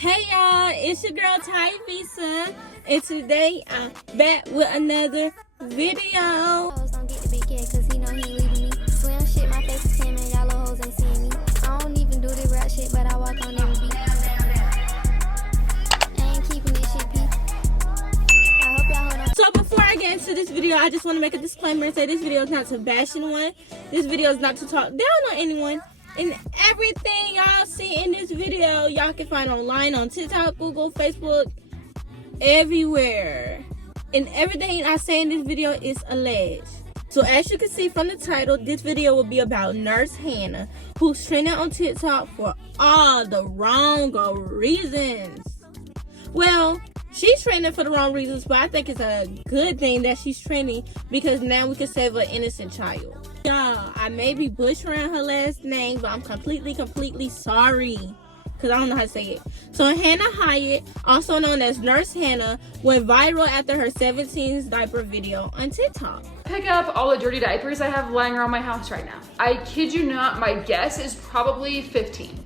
Hey y'all, it's your girl Ty Visa, and today I'm back with another video. Don't get the big cat cause he know he ain't leaving me. Slam shit, my face is 10, man, y'all little hoes ain't seeing me. I don't even do the rap shit, but I walk on every beat. I ain't keeping this shit peace. I hope y'all hold on. So before I get into this video, I just want to make a disclaimer and say this video is not to bash anyone. This video is not to talk down on anyone. And everything y'all see in this video, y'all can find online on TikTok, Google, Facebook, everywhere. And everything I say in this video is alleged. So as you can see from the title, this video will be about Nurse Hannah, who's trending on TikTok for all the wrong reasons. Well, she's trending for the wrong reasons, but I think it's a good thing that she's trending because now we can save an innocent child. Y'all, I may be butchering her last name, but I'm completely sorry because I don't know how to say it. So Hannah Hyatt, also known as Nurse Hannah, went viral after her 17th diaper video on TikTok. Pick up all the dirty diapers I have lying around my house right now. I kid you not, my guess is probably 15.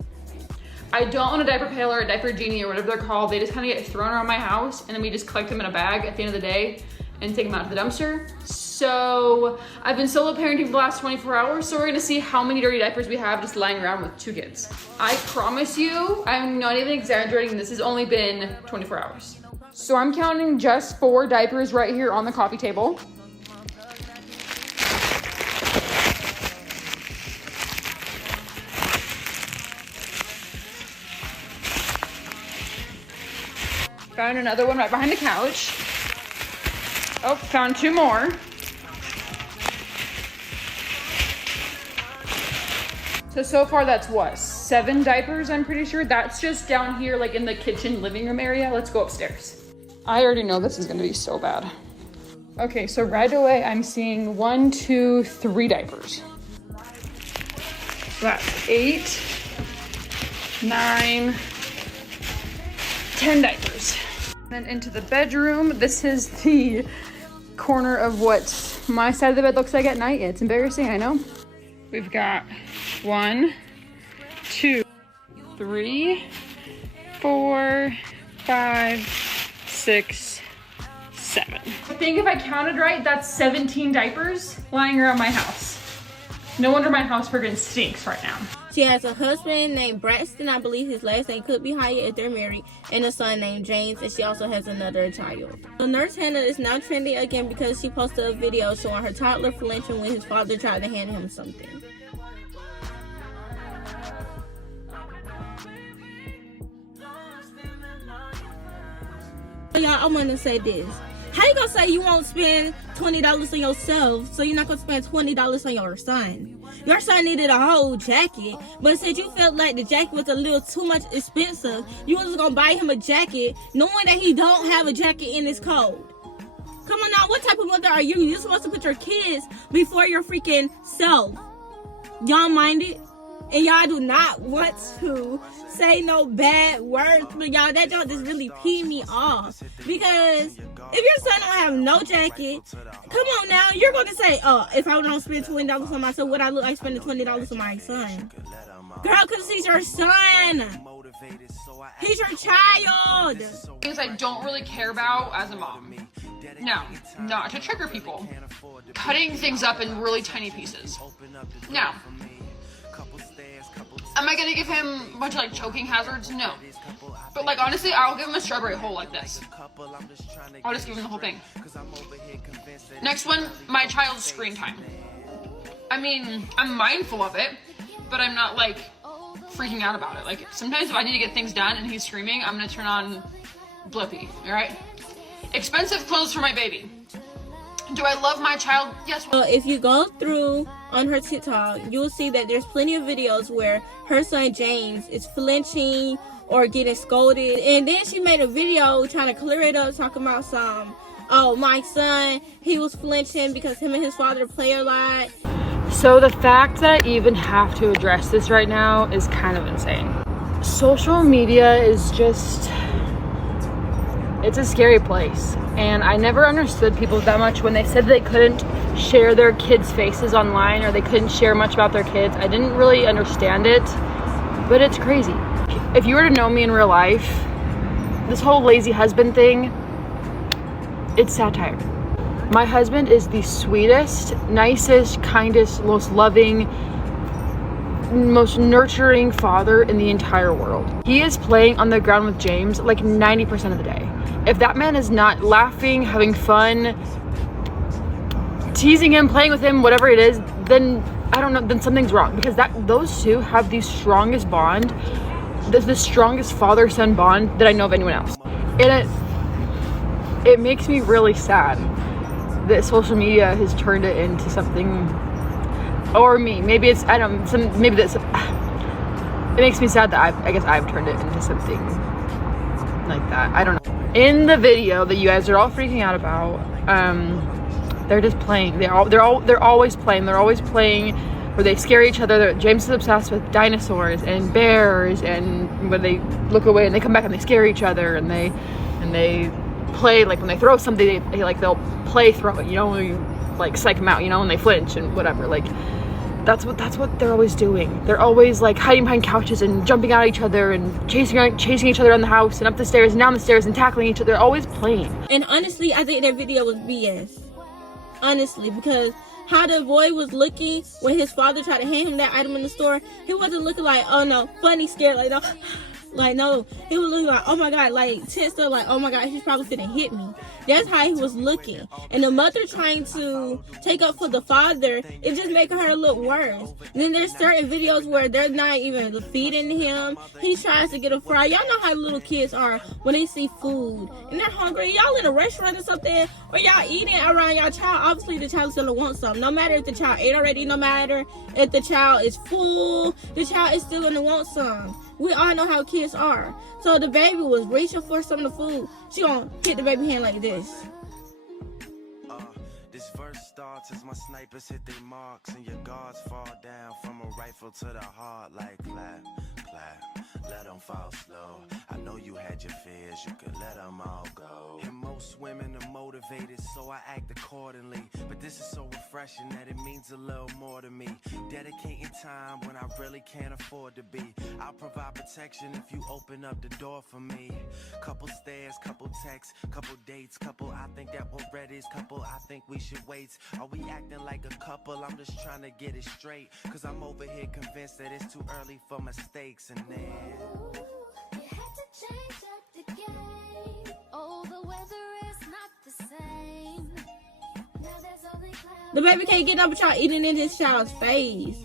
I don't own a diaper pail or a diaper genie or whatever they're called. They just kind of get thrown around my house and then we just collect them in a bag at the end of the day and take them out to the dumpster. So I've been solo parenting for the last 24 hours. So we're gonna see how many dirty diapers we have just lying around with 2 kids. I promise you, I'm not even exaggerating. This has only been 24 hours. So I'm counting just 4 diapers right here on the coffee table. Found another one right behind the couch. Oh, found 2 more. So far that's what, 7 diapers, I'm pretty sure. That's just down here, like in the kitchen living room area. Let's go upstairs. I already know this is gonna be so bad. Okay, so right away I'm seeing 1, 2, 3 diapers. So that's 8, 9, 10 diapers. Then into the bedroom. This is the corner of what my side of the bed looks like at night. It's embarrassing, I know. We've got 1, 2, 3, 4, 5, 6, 7. I think if I counted right, that's 17 diapers lying around my house. No wonder my house friggin' stinks right now. She has a husband named Braxton, I believe his last name could be Hyatt if they're married, and a son named James, and she also has another child. So Nurse Hannah is now trending again because she posted a video showing her toddler flinching when his father tried to hand him something. So y'all, I want to say this. How you gonna say you won't spend $20 on yourself, so you're not gonna spend $20 on your son? Your son needed a whole jacket, but since you felt like the jacket was a little too much expensive, you was gonna buy him a jacket knowing that he don't have a jacket in his cold. Come on now, what type of mother are you? You're supposed to put your kids before your freaking self. Y'all mind it? And y'all do not want to say no bad words, but y'all, that don't just really pee me off. Because if your son don't have no jacket, come on now, you're going to say, oh, if I don't spend $20 on myself, would I look like spending $20 on my son? Girl, because he's your son. He's your child. Things I don't really care about as a mom. No, not to trigger people. Cutting things up in really tiny pieces. No. Am I gonna give him a bunch of like choking hazards? No. But like honestly, I'll give him a strawberry whole like this. I'll just give him the whole thing. Next one, my child's screen time. I mean, I'm mindful of it, but I'm not like freaking out about it. Like sometimes if I need to get things done and he's screaming, I'm gonna turn on Blippi, all right? Expensive clothes for my baby. Do I love my child? Yes. So if you go through on her TikTok, you'll see that there's plenty of videos where her son James is flinching or getting scolded. And then she made a video trying to clear it up, talking about oh, my son, he was flinching because him and his father play a lot. So the fact that I even have to address this right now is kind of insane. Social media is just, it's a scary place. And I never understood people that much when they said they couldn't share their kids' faces online or they couldn't share much about their kids. I didn't really understand it, but it's crazy. if you were to know me in real life, this whole lazy husband thing, it's satire. My husband is the sweetest, nicest, kindest, most loving, most nurturing father in the entire world. He is playing on the ground with James like 90% of the day. If that man is not laughing, having fun, teasing him, playing with him, whatever it is, then I don't know, then something's wrong, because those two have the strongest bond, the strongest father-son bond that I know of anyone else. And it makes me really sad that social media has turned it into something, or me, maybe it's, I don't know, maybe that's, it makes me sad that I guess I've turned it into something like that. I don't know. In the video that you guys are all freaking out about, they're just playing. They're always playing. They're always playing where they scare each other. James is obsessed with dinosaurs and bears, and when they look away and they come back and they scare each other, and they play, like when they throw something, they'll play throw it, you know, you like psych them out, you know, and they flinch and whatever. Like that's what they're always doing. They're always like hiding behind couches and jumping out at each other and chasing each other around the house and up the stairs and down the stairs and tackling each other. They're always playing. And honestly, I think that video was BS. Honestly, because how the boy was looking when his father tried to hand him that item in the store, he wasn't looking like, oh no, funny, scared, like no. Like, no, he was looking like, oh my God, like, tensed up, like, oh my God, he's probably finna hit me. That's how he was looking. And the mother trying to take up for the father, it just making her look worse. And then there's certain videos where they're not even feeding him. He tries to get a fry. Y'all know how little kids are when they see food and they're hungry. Y'all in a restaurant or something, or y'all eating around y'all child, obviously the child's gonna want something. No matter if the child ate already, no matter if the child is full, the child is still gonna want some. We all know how kids are. So the baby was reaching for some of the food. She gonna hit the baby hand like this. This verse starts as my snipers hit their marks and your guards fall down from a rifle to the heart like clap, clap. Let them fall slow. I know you had your fears, you could let them all go. And most women are motivated, so I act accordingly. But this is so refreshing that it means a little more to me. Dedicating time when I really can't afford to be. I'll provide protection if you open up the door for me. Couple stares, couple texts, couple dates, couple I think that we're ready, couple I think we should wait. Are we acting like a couple? I'm just trying to get it straight, cause I'm over here convinced that it's too early for mistakes. And then You had to change up the game. Oh, the weather is not the same. Now there's only clouds. The baby can't get up with y'all eating in his child's face.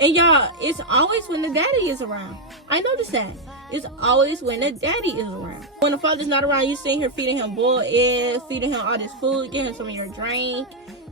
And y'all, it's always when the daddy is around. I noticed that. It's always when the daddy is around. When the father's not around, you sitting here feeding him boiled eggs, feeding him all this food, giving him some of your drink,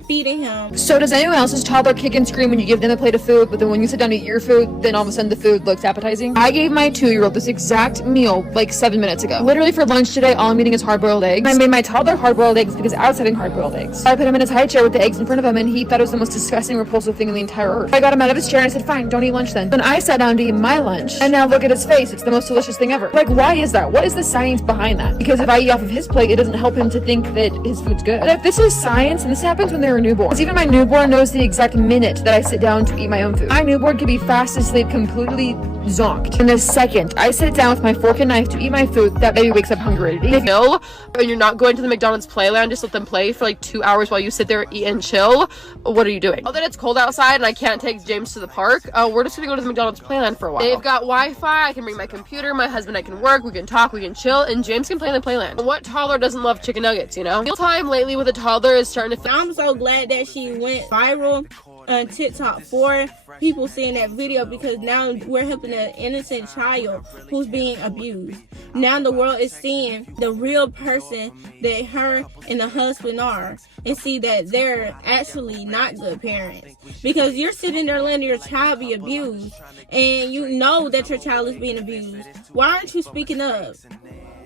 feeding him. So does anyone else's toddler kick and scream when you give them a plate of food, but then when you sit down to eat your food, then all of a sudden the food looks appetizing? I gave my 2-year-old this exact meal like 7 minutes ago. Literally for lunch today, all I'm eating is hard-boiled eggs. I made my toddler hard-boiled eggs because I was having hard-boiled eggs. I put him in his high chair with the eggs in front of him, and he thought it was the most disgusting, repulsive thing in the entire earth. I got him out of his chair and I said, fine, don't eat lunch then. Then I sat down to eat my lunch, and now look at his face. It's the most delicious thing ever. Like, why is that? What is the science behind that? Because if I eat off of his plate, it doesn't help him to think that his food's good. But if this is science, and this happens when they're a newborn, because even my newborn knows the exact minute that I sit down to eat my own food. My newborn can be fast asleep, completely zonked. In a second, I sit down with my fork and knife to eat my food, that baby wakes up hungry. If Chill, and you're not going to the McDonald's playland, just let them play for like 2 hours while you sit there, eat and chill. What are you doing? Oh, that it's cold outside and I can't take James to the park. Oh, we're just gonna go to the McDonald's playland for a while. They've got Wi-Fi, I can bring my computer, my husband, I can work, we can talk, we can chill, and James can play in the playland. What toddler doesn't love chicken nuggets, you know? Meal time lately with a toddler is starting to I'm so glad that she went viral on TikTok for people seeing that video, because now we're helping an innocent child who's being abused. Now the world is seeing the real person that her and the husband are, and see that they're actually not good parents. Because you're sitting there letting your child be abused, and you know that your child is being abused. Why aren't you speaking up?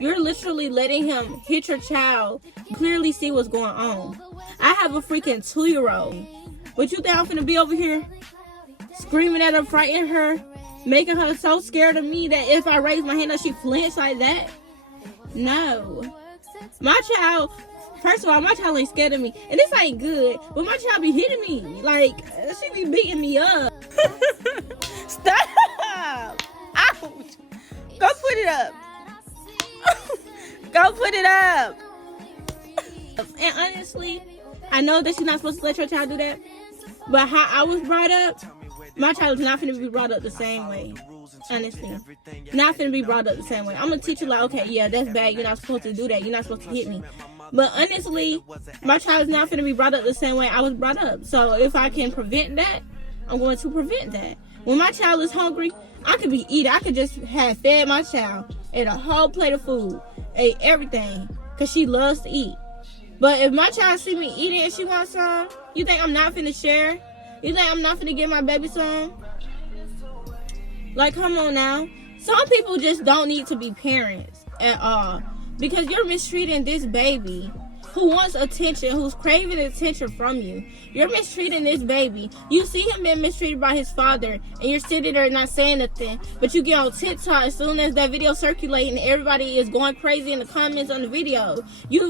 You're literally letting him hit your child. You clearly see what's going on. I have a freaking 2-year-old. But you think I'm finna be over here screaming at her, frightening her, making her so scared of me that if I raise my hand up, she flinch like that? No. My child, first of all, my child ain't scared of me. And this ain't good, but my child be hitting me. Like, she be beating me up. Stop! Ouch! Go put it up. Go put it up. And honestly, I know that you're not supposed to let your child do that, but how I was brought up, my child is not going to be brought up the same way. Honestly, not going to be brought up the same way. I'm going to teach you like, okay, yeah, that's bad. You're not supposed to do that. You're not supposed to hit me. But honestly, my child is not going to be brought up the same way I was brought up. So if I can prevent that, I'm going to prevent that. When my child is hungry, I could be eating. I could just have fed my child, ate a whole plate of food, ate everything, because she loves to eat. But if my child see me eating and she wants some, you think I'm not finna share? You think I'm not finna give my baby some? Like, come on now. Some people just don't need to be parents at all, because you're mistreating this baby who wants attention, who's craving attention from you. You're mistreating this baby. You see him being mistreated by his father, and you're sitting there not saying nothing, but you get on TikTok as soon as that video circulating, everybody is going crazy in the comments on the video.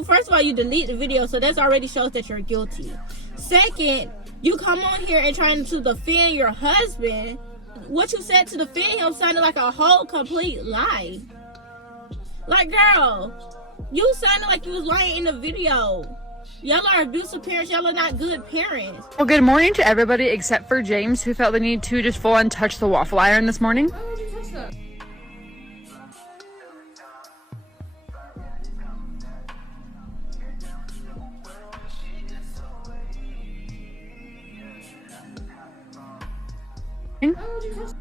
First of all, you delete the video, so that already shows that you're guilty. Second, you come on here and trying to defend your husband. What you said to defend him sounded like a whole complete lie. Like, girl, you sounded like you was lying in the video. Y'all are abusive parents. Y'all are not good parents. Well, good morning to everybody except for James, who felt the need to just full on touch the waffle iron this morning. Why would you touch that? Why would you touch that?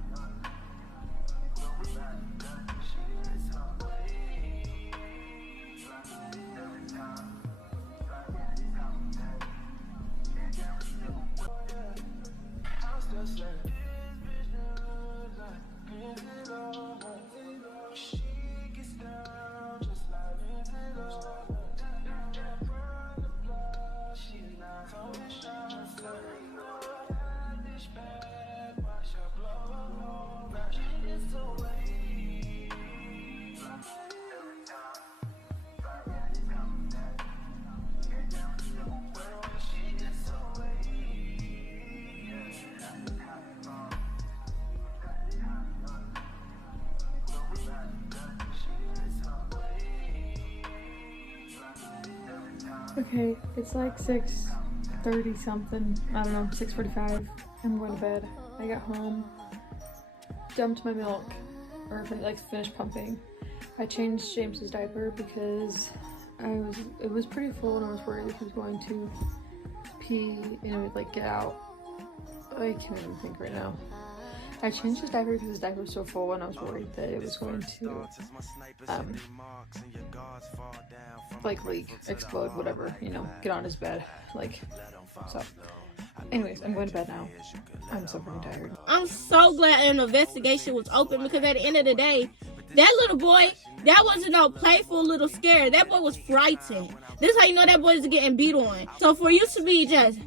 Okay, it's like 6:30 something. I don't know, 6:45. I'm going to bed. I got home, dumped my milk, or finished pumping. I changed James's diaper because it was pretty full and I was worried that he was going to pee and it would like get out. I can't even think right now. I changed his diaper because his diaper was so full and I was worried that it was going to like leak, explode, whatever, you know, get on his bed, like, so. Anyways, I'm going to bed now. I'm so freaking tired. I'm so glad an investigation was open, because at the end of the day, that little boy, that wasn't no playful little scare. That boy was frightened. This is how you know that boy is getting beat on. So for you to be just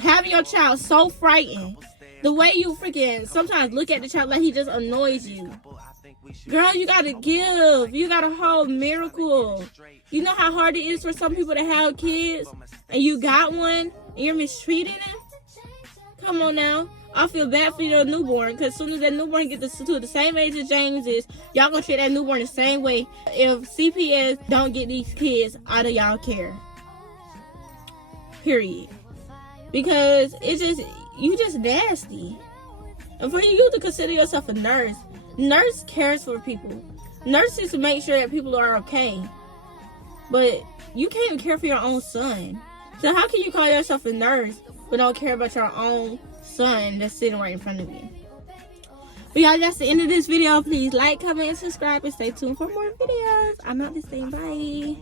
having your child so frightened, the way you freaking sometimes look at the child like he just annoys you. Girl, you gotta give. You gotta hold miracle. You know how hard it is for some people to have kids, and you got one, and you're mistreating him? Come on now. I feel bad for your newborn, because as soon as that newborn gets to the same age as James is, y'all gonna treat that newborn the same way if CPS don't get these kids out of y'all care. Period. Because you just nasty. And for you to consider yourself a nurse cares for people. Nurses make sure that people are okay. But you can't even care for your own son. So how can you call yourself a nurse but don't care about your own son that's sitting right in front of you? But y'all, that's the end of this video. Please like, comment, and subscribe, and stay tuned for more videos. I'm out this thing. Bye.